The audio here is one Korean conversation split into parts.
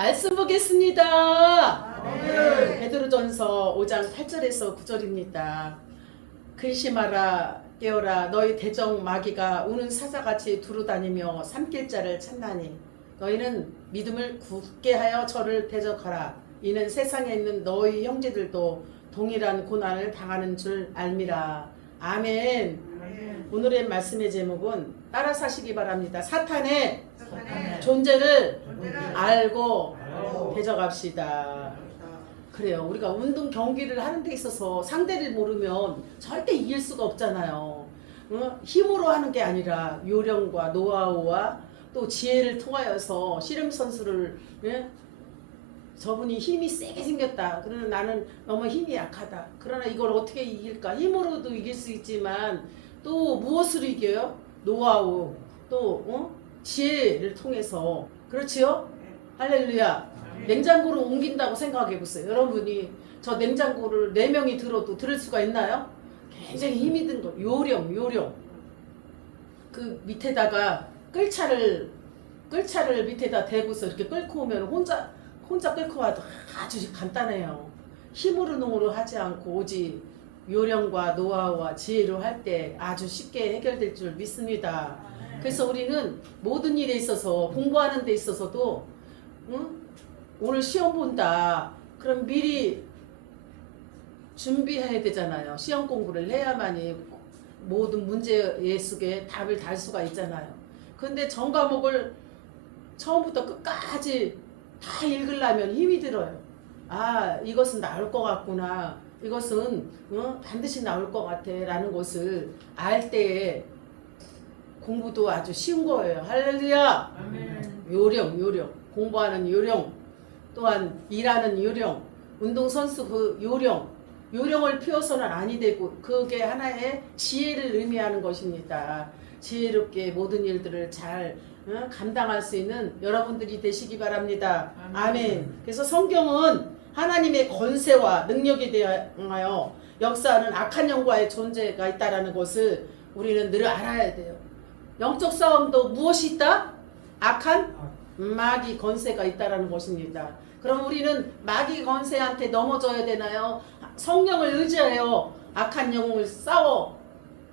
말씀 보겠습니다. 네. 베드로전서 5장 8절에서 9절입니다. 근심하라 깨어라 너희 대적 마귀가 우는 사자같이 두루다니며 삼킬 자를 찾나니 너희는 믿음을 굳게 하여 저를 대적하라. 이는 세상에 있는 너희 형제들도 동일한 고난을 당하는 줄 알미라. 아멘. 오늘의 말씀의 제목은 따라 사시기 바랍니다. 사탄의 존재를 알고 대적합시다. 그래요. 우리가 운동 경기를 하는 데 있어서 상대를 모르면 절대 이길 수가 없잖아요. 힘으로 하는 게 아니라 요령과 노하우와 또 지혜를 통하여서 씨름 선수를 저분이 힘이 세게 생겼다. 그러나 나는 너무 힘이 약하다. 그러나 이걸 어떻게 이길까? 힘으로도 이길 수 있지만 또 무엇으로 이겨요? 노하우 또 지혜를 통해서. 그렇지요? 할렐루야. 냉장고를 옮긴다고 생각해 보세요. 여러분이 저 냉장고를 4명이 들어도 들을 수가 있나요? 굉장히 힘이 든 거. 요령. 그 밑에다가 끌차를 밑에다 대고서 이렇게 끌고 오면 혼자 끌고 와도 아주 간단해요. 힘으로 능으로 하지 않고 오직 요령과 노하우와 지혜로 할 때 아주 쉽게 해결될 줄 믿습니다. 그래서 우리는 모든 일에 있어서 공부하는 데 있어서도 오늘 시험 본다. 그럼 미리 준비해야 되잖아요. 시험 공부를 해야만이 모든 문제 속에 답을 달 수가 있잖아요. 근데 전 과목을 처음부터 끝까지 다 읽으려면 힘이 들어요. 아, 이것은 나올 것 같구나. 이것은 반드시 나올 것 같아 라는 것을 알 때에 공부도 아주 쉬운 거예요. 할렐루야. 아멘. 요령. 공부하는 요령, 또한 일하는 요령, 운동선수 그 요령을 피워서는 아니 되고 그게 하나의 지혜를 의미하는 것입니다. 지혜롭게 모든 일들을 잘 감당할 수 있는 여러분들이 되시기 바랍니다. 아멘. 그래서 성경은 하나님의 권세와 능력에 대하여 역사하는 악한 영과의 존재가 있다는 것을 우리는 늘 알아야 돼요. 영적 싸움도 무엇이 있다? 악한 마귀 권세가 있다는 것입니다. 그럼 우리는 마귀 권세한테 넘어져야 되나요? 성령을 의지하여 악한 영을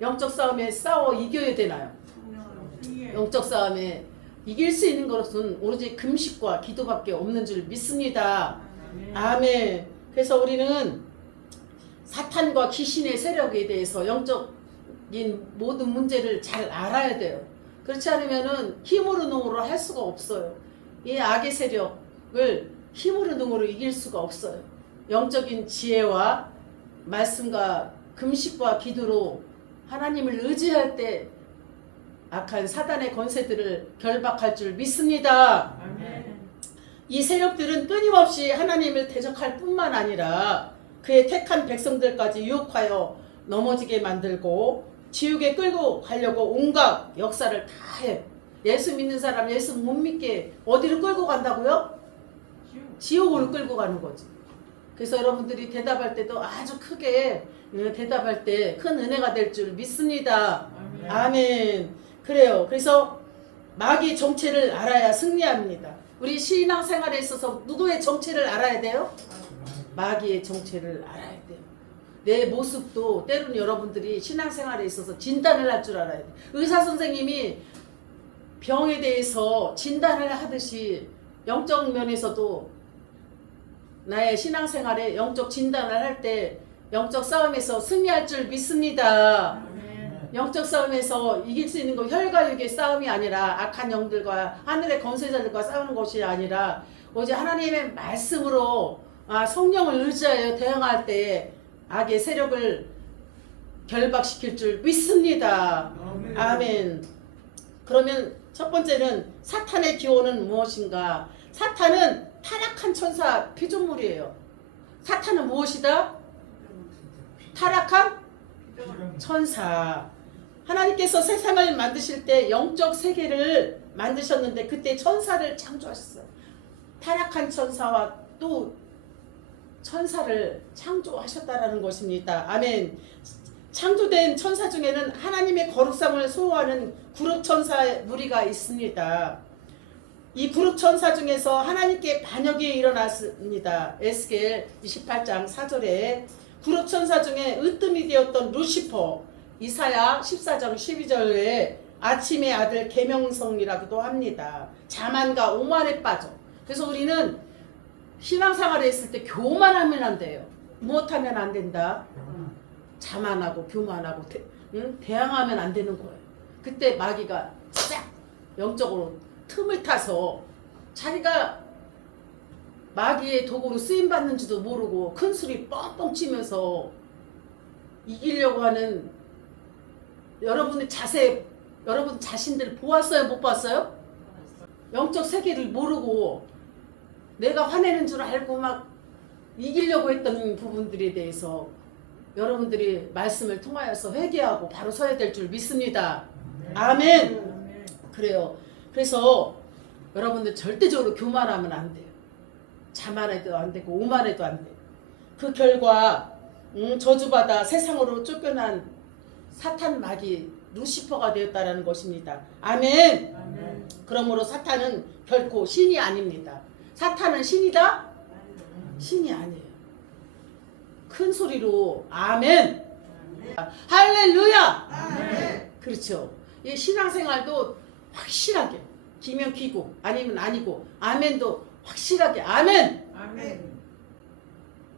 영적 싸움에 싸워 이겨야 되나요? 영적 싸움에 이길 수 있는 것은 오로지 금식과 기도밖에 없는 줄 믿습니다. 아멘. 그래서 우리는 사탄과 귀신의 세력에 대해서 영적인 모든 문제를 잘 알아야 돼요. 그렇지 않으면은 힘으로 능으로 할 수가 없어요. 이 악의 세력을 힘으로 능으로 이길 수가 없어요. 영적인 지혜와 말씀과 금식과 기도로 하나님을 의지할 때 악한 사단의 권세들을 결박할 줄 믿습니다. 아멘. 이 세력들은 끊임없이 하나님을 대적할 뿐만 아니라 그의 택한 백성들까지 유혹하여 넘어지게 만들고 지옥에 끌고 가려고 온갖 역사를 다 해. 예수 믿는 사람 예수 못 믿게 어디로 끌고 간다고요? 지옥으로 끌고 가는 거지. 그래서 여러분들이 대답할 때도 아주 크게 대답할 때 큰 은혜가 될 줄 믿습니다. 아멘. 그래요. 그래서 마귀 정체를 알아야 승리합니다. 우리 신앙생활에 있어서 누구의 정체를 알아야 돼요? 마귀의 정체를 알아야 돼요. 내 모습도 때로는 여러분들이 신앙생활에 있어서 진단을 할 줄 알아야 돼요. 의사 선생님이 병에 대해서 진단을 하듯이 영적 면에서도 나의 신앙생활에 영적 진단을 할 때 영적 싸움에서 승리할 줄 믿습니다. 영적 싸움에서 이길 수 있는 건 혈과 육의 싸움이 아니라 악한 영들과 하늘의 권세자들과 싸우는 것이 아니라 오직 하나님의 말씀으로 성령을 의지하여 대응할 때 악의 세력을 결박시킬 줄 믿습니다. 아멘. 그러면 첫 번째는 사탄의 기호는 무엇인가? 사탄은 타락한 천사 피조물이에요. 사탄은 무엇이다? 타락한 천사. 하나님께서 세상을 만드실 때 영적 세계를 만드셨는데 그때 천사를 창조하셨어요. 타락한 천사와 또 천사를 창조하셨다라는 것입니다. 아멘. 창조된 천사 중에는 하나님의 거룩함을 소유하는 그룹 천사 무리가 있습니다. 이 그룹 천사 중에서 하나님께 반역이 일어났습니다. 에스겔 28장 4절에 그룹 천사 중에 으뜸이 되었던 루시퍼, 이사야 14장 12절에 아침의 아들 계명성이라고도 합니다. 자만과 오만에 빠져. 그래서 우리는 신앙생활에 있을 때 교만하면 안 돼요. 무엇하면 안 된다? 자만하고 교만하고 대항하면 안 되는 거예요. 그때 마귀가 싹 영적으로 틈을 타서 자기가 마귀의 도구로 쓰임받는지도 모르고 큰 소리 뻥뻥 치면서 이기려고 하는 여러분의 자세, 여러분 자신들 보았어요? 못 봤어요? 영적 세계를 모르고 내가 화내는 줄 알고 막 이기려고 했던 부분들에 대해서 여러분들이 말씀을 통하여서 회개하고 바로 서야 될 줄 믿습니다. 아멘. 그래요. 그래서 여러분들 절대적으로 교만하면 안 돼요. 자만해도 안 되고 오만해도 안 돼요. 그 결과 저주받아 세상으로 쫓겨난 사탄 마귀 루시퍼가 되었다라는 것입니다. 아멘. 아멘. 그러므로 사탄은 결코 신이 아닙니다. 사탄은 신이다? 신이 아니에요. 큰 소리로 아멘. 할렐루야. 아멘. 그렇죠. 이 신앙생활도 확실하게 기면 기고 아니면 아니고 아멘도 확실하게 아멘. 아멘.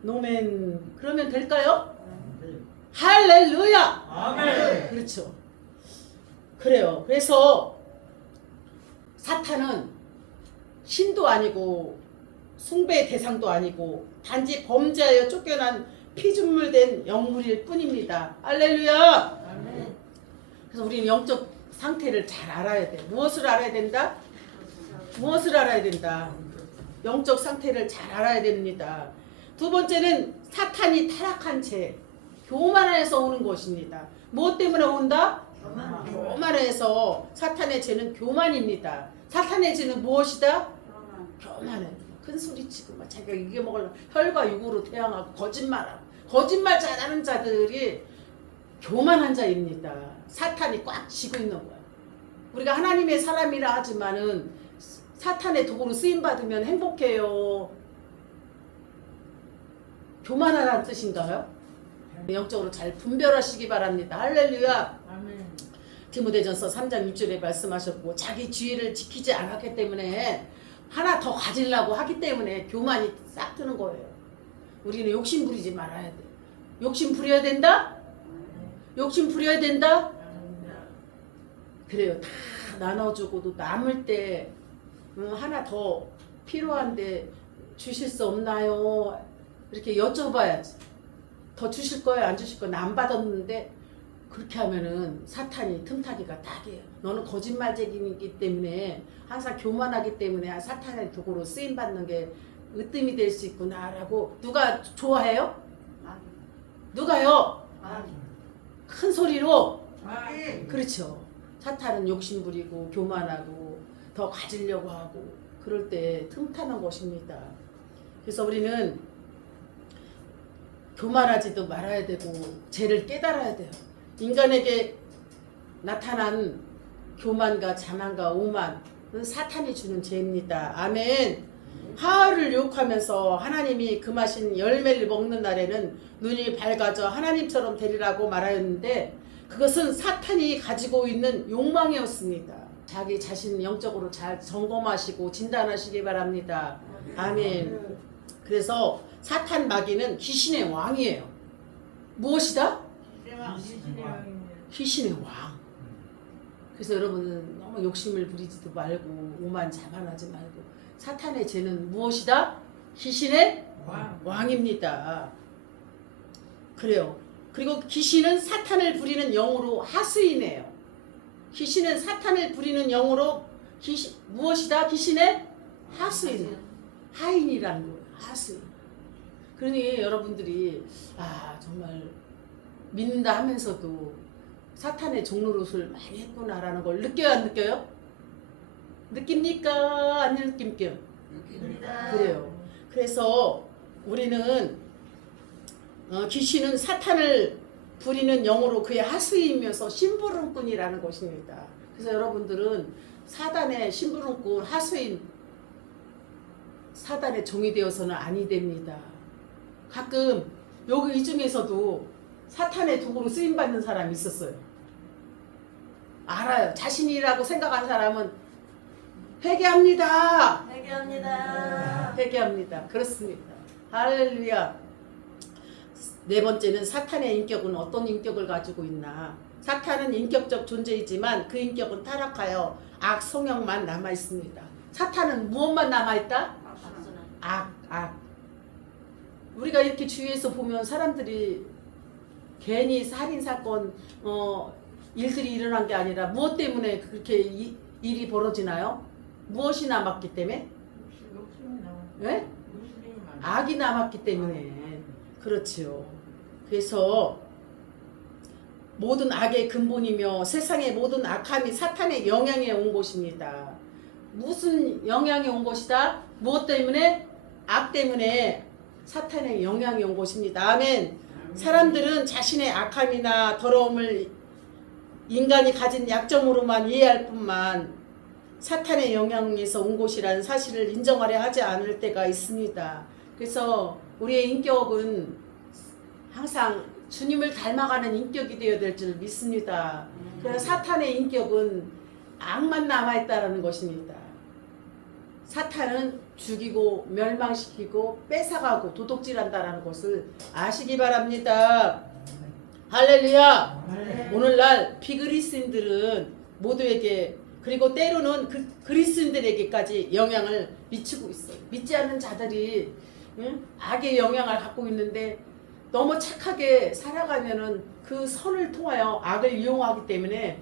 노멘. 그러면 될까요? 할렐루야. 아멘. 그렇죠. 그래요. 그래서 사탄은 신도 아니고 숭배의 대상도 아니고 단지 범죄하여 쫓겨난 피준물된 영물일 뿐입니다. 할렐루야. 아멘. 그래서 우리는 영적 상태를 잘 알아야 돼. 무엇을 알아야 된다? 무엇을 알아야 된다? 영적 상태를 잘 알아야 됩니다. 두 번째는 사탄이 타락한 채 교만해서 오는 것입니다. 무엇 때문에 온다? 교만해서. 사탄의 죄는 교만입니다. 사탄의 죄는 무엇이다? 교만해. 큰 소리치고 막 자기가 이겨먹으려고 혈과 육으로 대항하고 거짓말하고 거짓말 잘하는 자들이 교만한 자입니다. 사탄이 꽉 쥐고 있는 거야. 우리가 하나님의 사람이라 하지만은 사탄의 도구로 쓰임받으면 행복해요. 교만하다는 뜻인가요? 영적으로 잘 분별하시기 바랍니다. 할렐루야. 아멘. 디모데전서 3장 6절에 말씀하셨고 자기 지위를 지키지 않았기 때문에 하나 더 가지려고 하기 때문에 교만이 싹 드는 거예요. 우리는 욕심 부리지 말아야 돼. 욕심 부려야 된다? 욕심 부려야 된다? 그래요. 다 나눠주고도 남을 때 하나 더 필요한데 주실 수 없나요? 이렇게 여쭤봐야지. 더 주실 거예요? 안 주실 거예요? 나 안 받았는데 그렇게 하면은 사탄이 틈타기가 딱이에요. 너는 거짓말쟁이기 때문에 항상 교만하기 때문에 사탄의 도구로 쓰임받는 게 으뜸이 될 수 있구나라고. 누가 좋아해요? 누가요? 큰 소리로. 아멘. 그렇죠. 사탄은 욕심 부리고 교만하고 더 가지려고 하고 그럴 때 틈타는 것입니다. 그래서 우리는 교만하지도 말아야 되고 죄를 깨달아야 돼요. 인간에게 나타난 교만과 자만과 오만은 사탄이 주는 죄입니다. 아멘. 하와를 유혹하면서 하나님이 금하신 열매를 먹는 날에는 눈이 밝아져 하나님처럼 되리라고 말하였는데 그것은 사탄이 가지고 있는 욕망이었습니다. 자기 자신 영적으로 잘 점검하시고 진단하시기 바랍니다. 아멘. 그래서 사탄 마귀는 귀신의 왕이에요. 무엇이다? 귀신의 왕. 그래서 여러분은 너무 욕심을 부리지도 말고 오만 자만하지 말고 사탄의 죄는 무엇이다? 귀신의 왕입니다. 그래요. 그리고 귀신은 사탄을 부리는 영으로 하수인이에요. 귀신은 사탄을 부리는 영으로 무엇이다? 귀신의 하수인. 하인이라는 거예요. 하수인. 그러니 여러분들이 정말 믿는다 하면서도 사탄의 종노릇을 많이 했구나라는 걸 느껴요? 안 느껴요? 느낍니까? 안 느낍니까? 느낍니다. 그래요. 그래서 우리는 귀신은 사탄을 부리는 영으로 그의 하수이면서 심부름꾼이라는 것입니다. 그래서 여러분들은 사단의 심부름꾼 하수인 사단의 종이 되어서는 아니 됩니다. 가끔 여기 이 중에서도 사탄의 도구로 쓰임 받는 사람이 있었어요. 알아요. 자신이라고 생각하는 사람은 회개합니다. 회개합니다. 회개합니다. 그렇습니다. 할렐루야. 네 번째는 사탄의 인격은 어떤 인격을 가지고 있나? 사탄은 인격적 존재이지만 그 인격은 타락하여 악 성향만 남아 있습니다. 사탄은 무엇만 남아 있다? 악. 우리가 이렇게 주위에서 보면 사람들이 괜히 살인 사건 일들이 일어난 게 아니라 무엇 때문에 그렇게 일이 벌어지나요? 무엇이 남았기 때문에? 네? 악이 남았기 때문에. 그렇지요. 그래서 모든 악의 근본이며 세상의 모든 악함이 사탄의 영향에 온 것입니다. 무슨 영향이 온 것이다? 무엇 때문에? 악 때문에 사탄의 영향이 온 것입니다. 아멘. 사람들은 자신의 악함이나 더러움을 인간이 가진 약점으로만 이해할 뿐만 사탄의 영향에서 온 것이라는 사실을 인정하려 하지 않을 때가 있습니다. 그래서 우리의 인격은 항상 주님을 닮아가는 인격이 되어야 될 줄 믿습니다. 그래서 사탄의 인격은 악만 남아있다는 것입니다. 사탄은 죽이고 멸망시키고 뺏어가고 도둑질한다는 것을 아시기 바랍니다. 할렐루야. 오늘날 비그리스인들은 모두에게 그리고 때로는 그 그리스인들에게까지 영향을 미치고 있어요. 믿지 않는 자들이 악의 영향을 갖고 있는데 너무 착하게 살아가면은 그 선을 통하여 악을 이용하기 때문에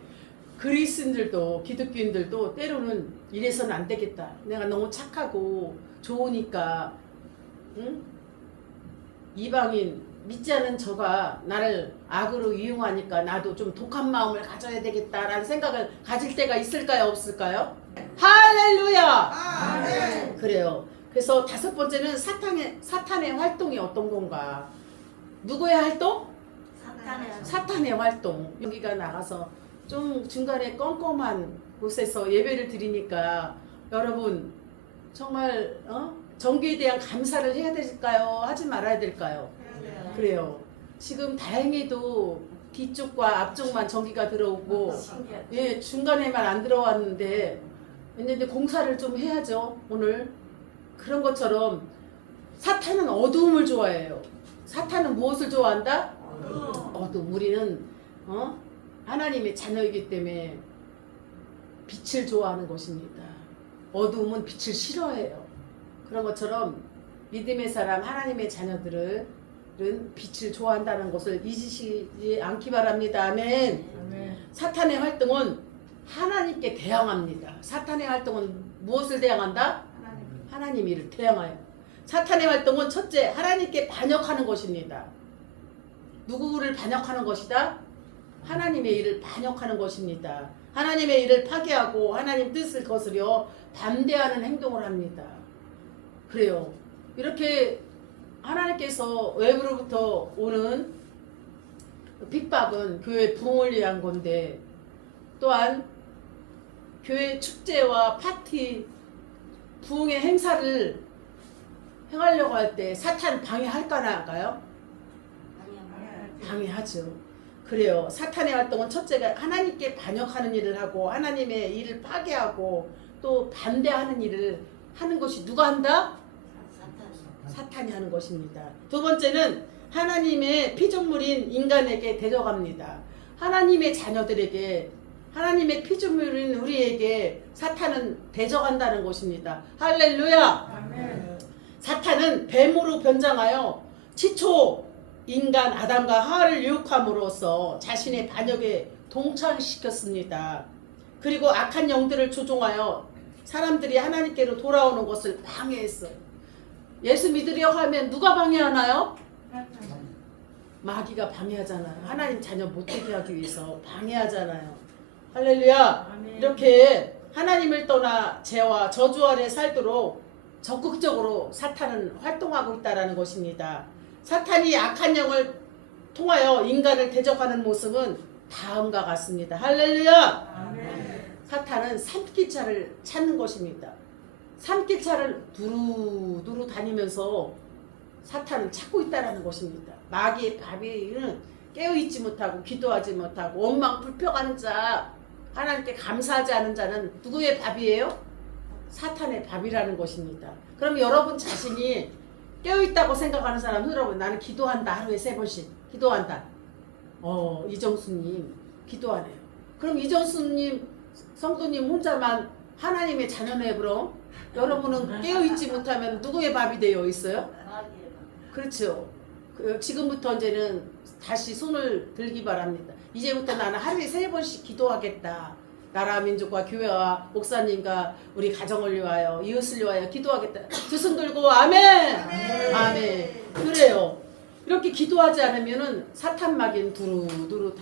그리스인들도 기독교인들도 때로는 이래서는 안 되겠다. 내가 너무 착하고 좋으니까 이방인 믿지 않은 저가 나를 악으로 이용하니까 나도 좀 독한 마음을 가져야 되겠다라는 생각을 가질 때가 있을까요? 없을까요? 할렐루야! 아멘. 그래요. 그래서 다섯 번째는 사탄의 활동이 어떤 건가? 누구의 활동? 사탄의 활동. 여기가 나가서 좀 중간에 껌껌한 곳에서 예배를 드리니까 여러분 정말 정교에 대한 감사를 해야 될까요? 하지 말아야 될까요? 그래요. 지금 다행히도 뒤쪽과 앞쪽만 전기가 들어오고 예, 중간에만 안 들어왔는데 근데 공사를 좀 해야죠. 오늘 그런 것처럼 사탄은 어두움을 좋아해요. 사탄은 무엇을 좋아한다? 어두움. 우리는 하나님의 자녀이기 때문에 빛을 좋아하는 것입니다. 어두움은 빛을 싫어해요. 그런 것처럼 믿음의 사람 하나님의 자녀들은 빛을 좋아한다는 것을 잊으시지 않기 바랍니다. 아멘. 사탄의 활동은 하나님께 대항합니다. 사탄의 활동은 무엇을 대항한다? 하나님 일을 대항하여. 사탄의 활동은 첫째 하나님께 반역하는 것입니다. 누구를 반역하는 것이다? 하나님의 일을 반역하는 것입니다. 하나님의 일을 파괴하고 하나님 뜻을 거스려 반대하는 행동을 합니다. 그래요. 이렇게 하나님께서 외부로부터 오는 핍박은 교회 부흥을 위한 건데 또한 교회 축제와 파티 부흥의 행사를 행하려고 할 때 사탄 방해할까요? 방해하죠. 그래요. 사탄의 활동은 첫째가 하나님께 반역하는 일을 하고 하나님의 일을 파괴하고 또 반대하는 일을 하는 것이 누가 한다? 사탄이 하는 것입니다. 두 번째는 하나님의 피조물인 인간에게 대적합니다. 하나님의 자녀들에게 하나님의 피조물인 우리에게 사탄은 대적한다는 것입니다. 할렐루야. 아멘. 사탄은 뱀으로 변장하여 치초 인간 아담과 하와를 유혹함으로써 자신의 반역에 동참시켰습니다. 그리고 악한 영들을 조종하여 사람들이 하나님께로 돌아오는 것을 방해했어요. 예수 믿으려 하면 누가 방해하나요? 마귀가 방해하잖아요. 하나님 자녀 못되게 하기 위해서 방해하잖아요. 할렐루야. 아멘. 이렇게 하나님을 떠나 죄와 저주 아래 살도록 적극적으로 사탄은 활동하고 있다는 것입니다. 사탄이 악한 영을 통하여 인간을 대적하는 모습은 다음과 같습니다. 할렐루야. 아멘. 사탄은 산기차를 찾는 것입니다. 산길차를 두루두루 다니면서 사탄은 찾고 있다라는 것입니다. 마귀의 바비는 깨어있지 못하고 기도하지 못하고 원망 불평하는 자, 하나님께 감사하지 않은 자는 누구의 밥이에요? 사탄의 밥이라는 것입니다. 그럼 여러분 자신이 깨어있다고 생각하는 사람 여러분 나는 기도한다. 하루에 3번씩 기도한다. 이정수님 기도하네요. 그럼 이정수님 성도님 혼자만 하나님의 자녀네. 그럼 여러분은 깨어있지 못하면 누구의 밥이 되어 있어요? 그렇죠. 지금부터 이제는 다시 손을 들기 바랍니다. 이제부터 나는 하루에 3번씩 기도하겠다. 나라 민족과 교회와 목사님과 우리 가정을 위하여 이웃을 위하여 기도하겠다. 두 손 들고 아멘. 아멘. 그래요. 이렇게 기도하지 않으면은 사탄 마귀는 두루두루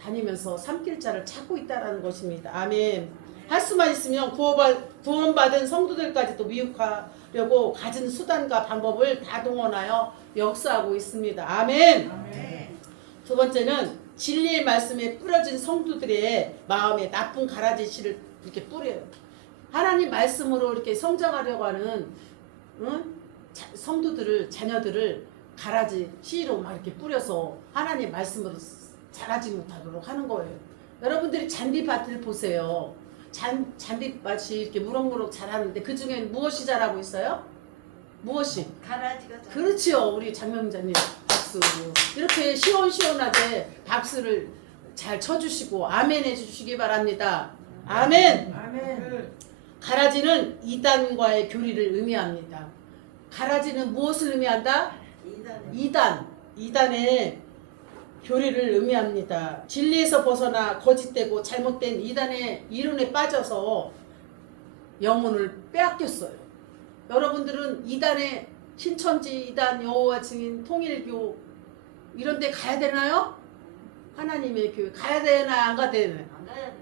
다니면서 삼킬자를 찾고 있다라는 것입니다. 아멘. 할 수만 있으면 구원받은 성도들까지도 미혹하려고 가진 수단과 방법을 다 동원하여 역사하고 있습니다. 아멘. 두 번째는 진리의 말씀에 뿌려진 성도들의 마음에 나쁜 가라지 씨를 이렇게 뿌려요. 하나님 말씀으로 이렇게 성장하려고 하는 성도들을 자녀들을 가라지 씨로 막 이렇게 뿌려서 하나님 말씀으로 자라지 못하도록 하는 거예요. 여러분들이 잔디밭을 보세요. 잔디밭이 이렇게 무럭무럭 자라는데 그 중에 무엇이 자라고 있어요? 무엇이? 가라지가 그렇지요. 우리 장명자님 박수. 이렇게 시원시원하게 박수를 잘 쳐주시고 아멘 해주시기 바랍니다. 아멘. 가라지는 이단과의 교리를 의미합니다. 가라지는 무엇을 의미한다? 이단의 교리를 의미합니다. 진리에서 벗어나 거짓되고 잘못된 이단의 이론에 빠져서 영혼을 빼앗겼어요. 여러분들은 이단의 신천지, 이단, 여호와 증인, 통일교 이런 데 가야 되나요? 하나님의 교회 가야 되나요? 안 가야 되나요? 안 가야 돼.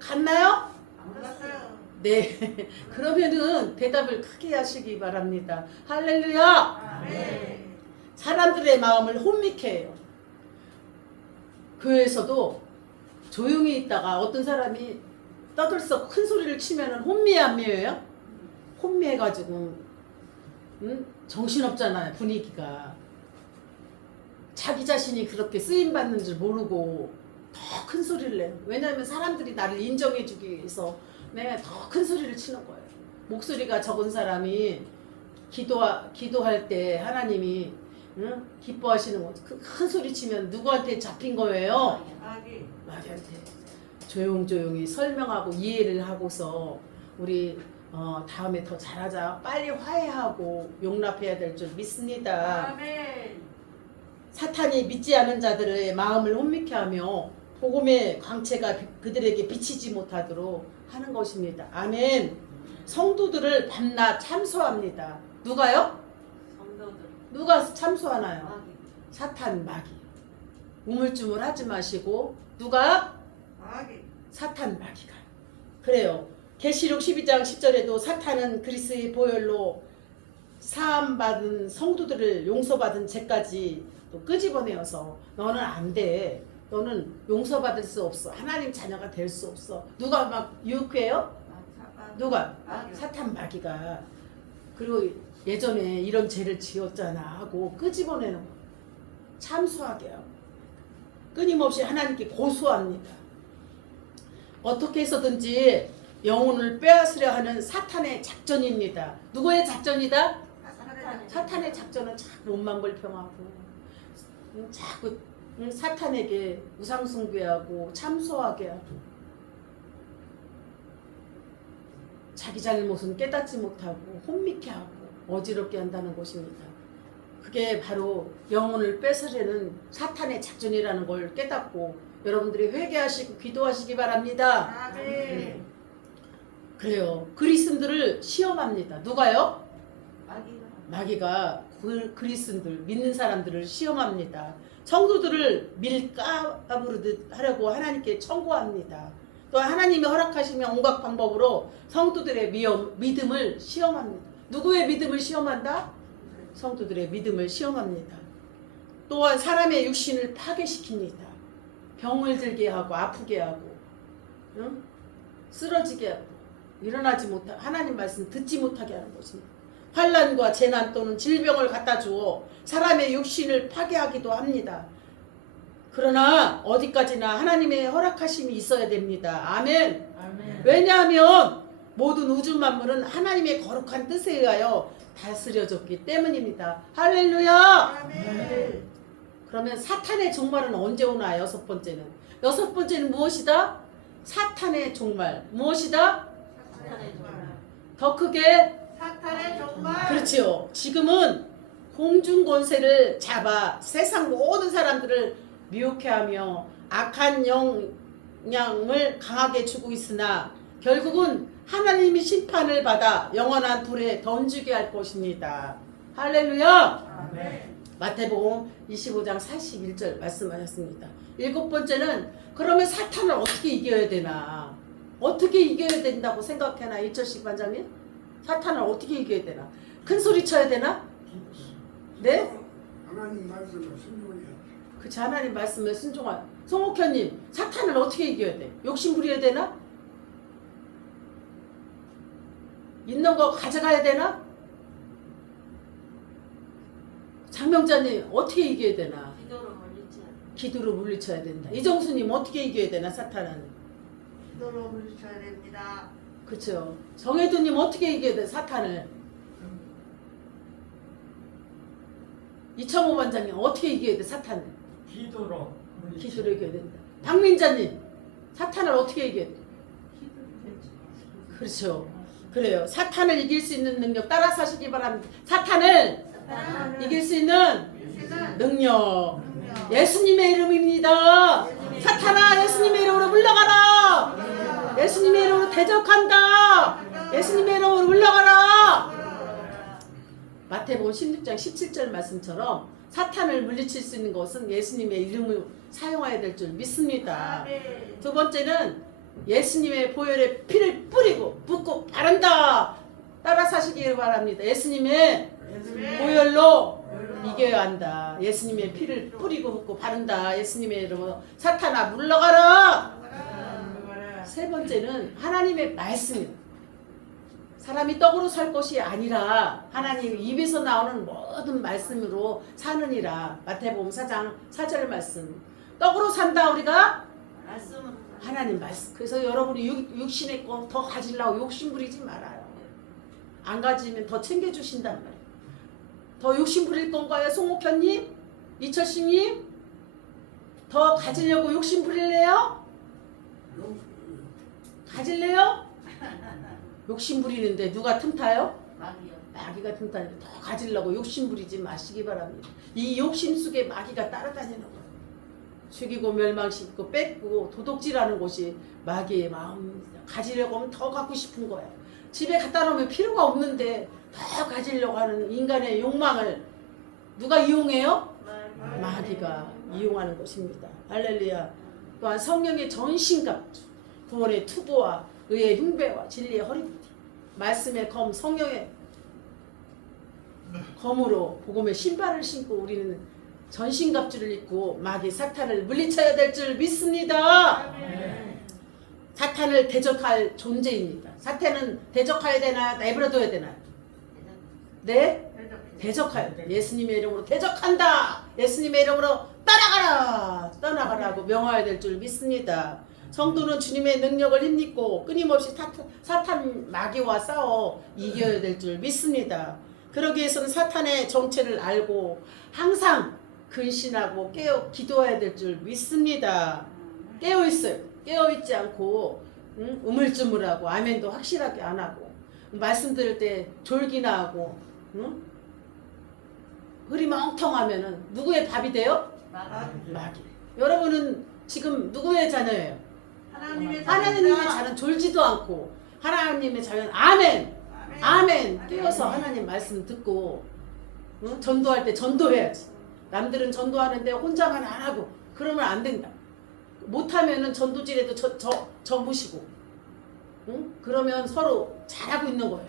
갔나요? 안 갔어요. 네. 그러면은 대답을 크게 하시기 바랍니다. 할렐루야! 아멘. 사람들의 마음을 혼미케 해요. 교회에서도 조용히 있다가 어떤 사람이 떠들썩 큰 소리를 치면은 혼미해 안 미해요? 혼미해가지고 정신없잖아요. 분위기가. 자기 자신이 그렇게 쓰임받는 줄 모르고 더 큰 소리를 내요. 왜냐하면 사람들이 나를 인정해주기 위해서 내가 더 큰 소리를 치는 거예요. 목소리가 적은 사람이 기도할 때 하나님이 기뻐하시는 거죠. 큰 소리 치면 누구한테 잡힌 거예요? 마귀한테. 조용조용히 설명하고 이해를 하고서 우리 다음에 더 잘하자. 빨리 화해하고 용납해야 될 줄 믿습니다. 아멘. 사탄이 믿지 않은 자들의 마음을 혼미케 하며 복음의 광채가 그들에게 비치지 못하도록 하는 것입니다. 아멘. 성도들을 밤낮 참소합니다. 누가요? 성도들. 누가 참소하나요? 마귀. 사탄 마귀. 우물쭈물 하지 마시고 누가? 마귀. 사탄 마귀가. 그래요. 계시록 12장 10절에도 사탄은 그리스의 보혈로 사함받은 성도들을 용서받은 죄까지 또 끄집어내어서 너는 안 돼. 너는 용서받을 수 없어. 하나님 자녀가 될 수 없어. 누가 막 유혹해요? 누가? 마귀. 사탄 마귀가. 그리고 예전에 이런 죄를 지었잖아 하고 끄집어내는 거. 참소하게 하고 끊임없이 하나님께 고소합니다. 어떻게 해서든지 영혼을 빼앗으려 하는 사탄의 작전입니다. 누구의 작전이다? 사탄의 작전은 자꾸 몸만 불평하고 자꾸 사탄에게 우상숭배하고 참소하게 하고 자기 잘못은 깨닫지 못하고 혼미케 하고 어지럽게 한다는 것입니다. 그게 바로 영혼을 뺏으려는 사탄의 작전이라는 걸 깨닫고 여러분들이 회개하시고 기도하시기 바랍니다. 아멘. 그래요. 그리스도인들을 시험합니다. 누가요? 마귀가. 마귀가 그리스도인들 믿는 사람들을 시험합니다. 성도들을 밀가부르듯 하려고 하나님께 청구합니다. 또 하나님이 허락하시면 온갖 방법으로 성도들의 믿음을 시험합니다. 누구의 믿음을 시험한다? 성도들의 믿음을 시험합니다. 또한 사람의 육신을 파괴시킵니다. 병을 들게 하고 아프게 하고 쓰러지게 하고 일어나지 못하 하나님 말씀 듣지 못하게 하는 것입니다. 환난과 재난 또는 질병을 갖다 주어 사람의 육신을 파괴하기도 합니다. 그러나 어디까지나 하나님의 허락하심이 있어야 됩니다. 아멘. 아멘. 왜냐하면 모든 우주 만물은 하나님의 거룩한 뜻에 의하여 다스려졌기 때문입니다. 할렐루야. 아멘. 그러면 사탄의 종말은 언제 오나? 여섯 번째는 무엇이다? 사탄의 종말. 무엇이다? 사탄의 종말. 더 크게. 사탄의 종말. 그렇지요. 지금은 공중 권세를 잡아 세상 모든 사람들을 미혹해하며 악한 영향을 강하게 주고 있으나 결국은 하나님이 심판을 받아 영원한 불에 던지게 할 것입니다. 할렐루야. 아멘. 마태복음 25장 41절 말씀하셨습니다. 일곱 번째는 그러면 사탄을 어떻게 이겨야 되나? 어떻게 이겨야 된다고 생각하나? 이철식 반장님? 사탄을 어떻게 이겨야 되나? 큰 소리 쳐야 되나? 네? 하나님 말씀을 순종해야 그치, 하나님 말씀에 순종한 송옥현님, 사탄을 어떻게 이겨야 돼? 욕심 부려야 되나? 있는 거 가져가야 되나? 장명자님 어떻게 이겨야 되나? 기도로 물리지. 기도로 물리쳐야 된다. 이정수님 어떻게 이겨야 되나? 사탄은. 기도로 물리쳐야 됩니다. 그렇죠. 정혜두님 어떻게 이겨야 돼? 사탄을. 이창호 반장님 어떻게 이겨야 돼? 사탄을. 기도로 기도로 이겨야 된다. 박민자님 사탄을 어떻게 이겨야 돼? 그렇죠. 그래요. 사탄을 이길 수 있는 능력 따라서 하시기 바랍니다. 사탄을 이길 수 있는 능력. 예수님의 이름입니다. 사탄아, 예수님의 이름으로 물러가라. 예수님의 이름으로 대적한다. 예수님의 이름으로 물러가라. 마태복음 16장 17절 말씀처럼 사탄을 물리칠 수 있는 것은 예수님의 이름을 사용해야 될 줄 믿습니다. 두 번째는 예수님의 보혈에 피를 뿌리고 붓고 바른다. 따라 사시기를 바랍니다. 예수님의 보혈로 이겨야 한다. 예수님의 피를 뿌리고 붓고 바른다. 예수님의 이름으로 사탄아 물러가라. 세 번째는 하나님의 말씀입니다. 사람이 떡으로 살 것이 아니라 하나님 입에서 나오는 모든 말씀으로 사느니라. 마태복음 4장 4절 말씀. 떡으로 산다 우리가? 말씀은 하나님 말씀. 그래서 여러분이 육신의 거 더 가지려고 욕심 부리지 말아요. 안 가지면 더 챙겨주신단 말이에요. 더 욕심 부릴 건가요? 송옥현님? 이철씨님? 더 가지려고 욕심 부릴래요? 가질래요? 욕심 부리는데 누가 틈타요? 마귀요. 마귀가 틈타니까 더 가지려고 욕심 부리지 마시기 바랍니다. 이 욕심 속에 마귀가 따라다니는 거예요. 죽이고 멸망시키고 뺏고 도둑질하는 곳이 마귀의 마음입니다. 가지려고 하면 더 갖고 싶은 거예요. 집에 갖다 놓으면 필요가 없는데 더 가지려고 하는 인간의 욕망을 누가 이용해요? 마귀가 이용하는 것입니다. 할렐루야. 또한 성령의 전신갑주, 구원의 투보와 의의 흉배와 진리의 허리띠, 말씀의 검, 성령의 검으로 복음의 신발을 신고 우리는 전신갑주를 입고 마귀 사탄을 물리쳐야 될 줄 믿습니다. 사탄을 대적할 존재입니다. 사탄은 대적해야 되나 내버려둬야 되나요? 네? 대적해야 돼. 예수님의 이름으로 대적한다. 예수님의 이름으로 떠나가라. 떠나가라고 명하여야 될 줄 믿습니다. 성도는 주님의 능력을 힘입고 끊임없이 사탄 마귀와 싸워 이겨야 될 줄 믿습니다. 그러기 위해서는 사탄의 정체를 알고 항상 근신하고 깨어 기도해야 될 줄 믿습니다. 깨어있어요. 깨어있지 않고 우물쭈물하고 아멘도 확실하게 안 하고 말씀 들을 때 졸기나 하고 흐리멍텅하면은 누구의 밥이 돼요? 마귀. 여러분은 지금 누구의 자녀예요? 하나님의 하나님의 자는 졸지도 않고 하나님의 자녀는 아멘 아멘 깨어서 하나님 말씀 듣고 전도할 때 전도해야지. 남들은 전도하는데 혼자만 안 하고 그러면 안 된다. 못하면은 전도질에도 저 무시고 그러면 서로 잘하고 있는 거예요.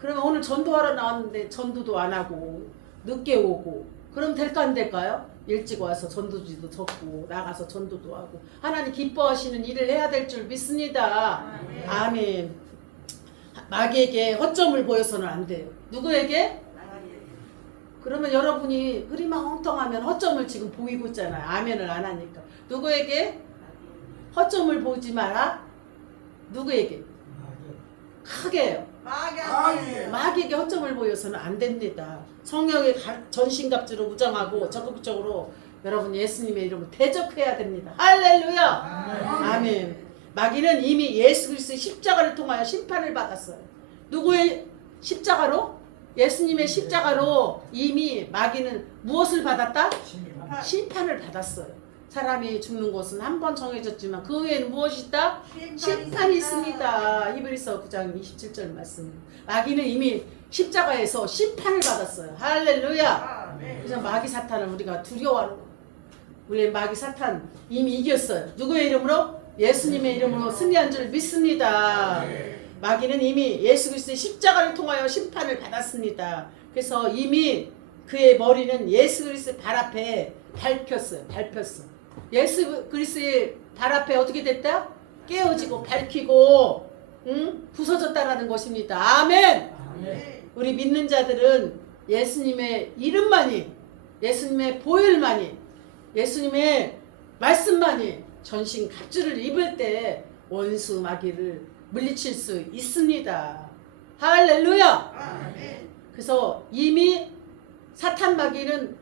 그러면 오늘 전도하러 나왔는데 전도도 안 하고 늦게 오고 그럼 될까 안 될까요? 일찍 와서 전도지도 적고 나가서 전도도 하고 하나님 기뻐하시는 일을 해야 될 줄 믿습니다. 아멘. 마귀에게 허점을 보여서는 안 돼요. 누구에게? 그러면 여러분이 흐리망텅하면 허점을 지금 보이고 있잖아요. 아멘을 안 하니까. 누구에게? 허점을 보지 마라. 누구에게? 크게요. 마귀에게 허점을 보여서는 안 됩니다. 성령의 전신갑주로 무장하고 적극적으로 여러분 예수님의 이름으로 대적해야 됩니다. 할렐루야. 아멘. 마귀는 이미 예수 그리스도의 십자가를 통하여 심판을 받았어요. 누구의 십자가로? 예수님의 십자가로 이미 마귀는 무엇을 받았다? 심판을 받았어요. 사람이 죽는 곳은 한 번 정해졌지만 그 후에는 무엇이 있다? 심판이 있습니다. 히브리서 9장 27절 말씀. 마귀는 이미 십자가에서 심판을 받았어요. 할렐루야. 그래서 마귀 사탄을 우리가 두려워하는 거예요. 우리의 마귀 사탄 이미 이겼어요. 누구의 이름으로? 예수님의 이름으로 승리한 줄 믿습니다. 마귀는 이미 예수 그리스도의 십자가를 통하여 심판을 받았습니다. 그래서 이미 그의 머리는 예수 그리스도의 발 앞에 밟혔어요. 예수 그리스도의 발 앞에 어떻게 됐다? 깨어지고 밝히고 부서졌다라는 것입니다. 아멘. 우리 믿는 자들은 예수님의 이름만이, 예수님의 보혈만이, 예수님의 말씀만이 전신 갑주를 입을 때 원수 마귀를 물리칠 수 있습니다. 할렐루야. 그래서 이미 사탄 마귀는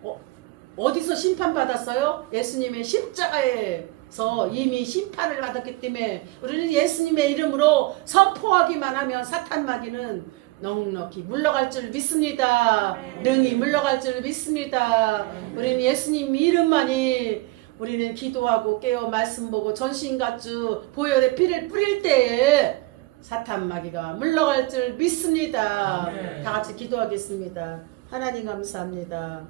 어디서 심판받았어요? 예수님의 십자가에서 이미 심판을 받았기 때문에 우리는 예수님의 이름으로 선포하기만 하면 사탄 마귀는 넉넉히 물러갈 줄 믿습니다. 능히 물러갈 줄 믿습니다. 우리는 예수님 이름만이 우리는 기도하고 깨어 말씀 보고 전신갑주 보혈의 피를 뿌릴 때에 사탄 마귀가 물러갈 줄 믿습니다. 다 같이 기도하겠습니다. 하나님 감사합니다.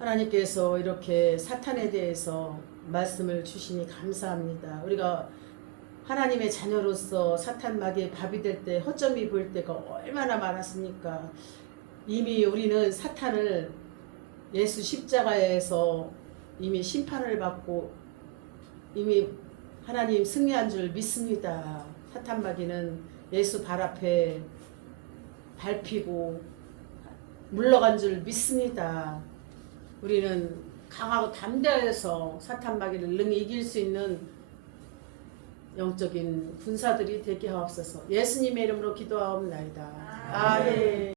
하나님께서 이렇게 사탄에 대해서 말씀을 주시니 감사합니다. 우리가 하나님의 자녀로서 사탄 마귀의 밥이 될 때 허점이 보일 때가 얼마나 많았습니까? 이미 우리는 사탄을 예수 십자가에서 이미 심판을 받고 이미 하나님 승리한 줄 믿습니다. 사탄 마귀는 예수 발 앞에 밟히고 물러간 줄 믿습니다. 우리는 강하고 담대해서 사탄 마귀를 능히 이길 수 있는 영적인 군사들이 되게 하옵소서. 예수님의 이름으로 기도하옵나이다. 아멘.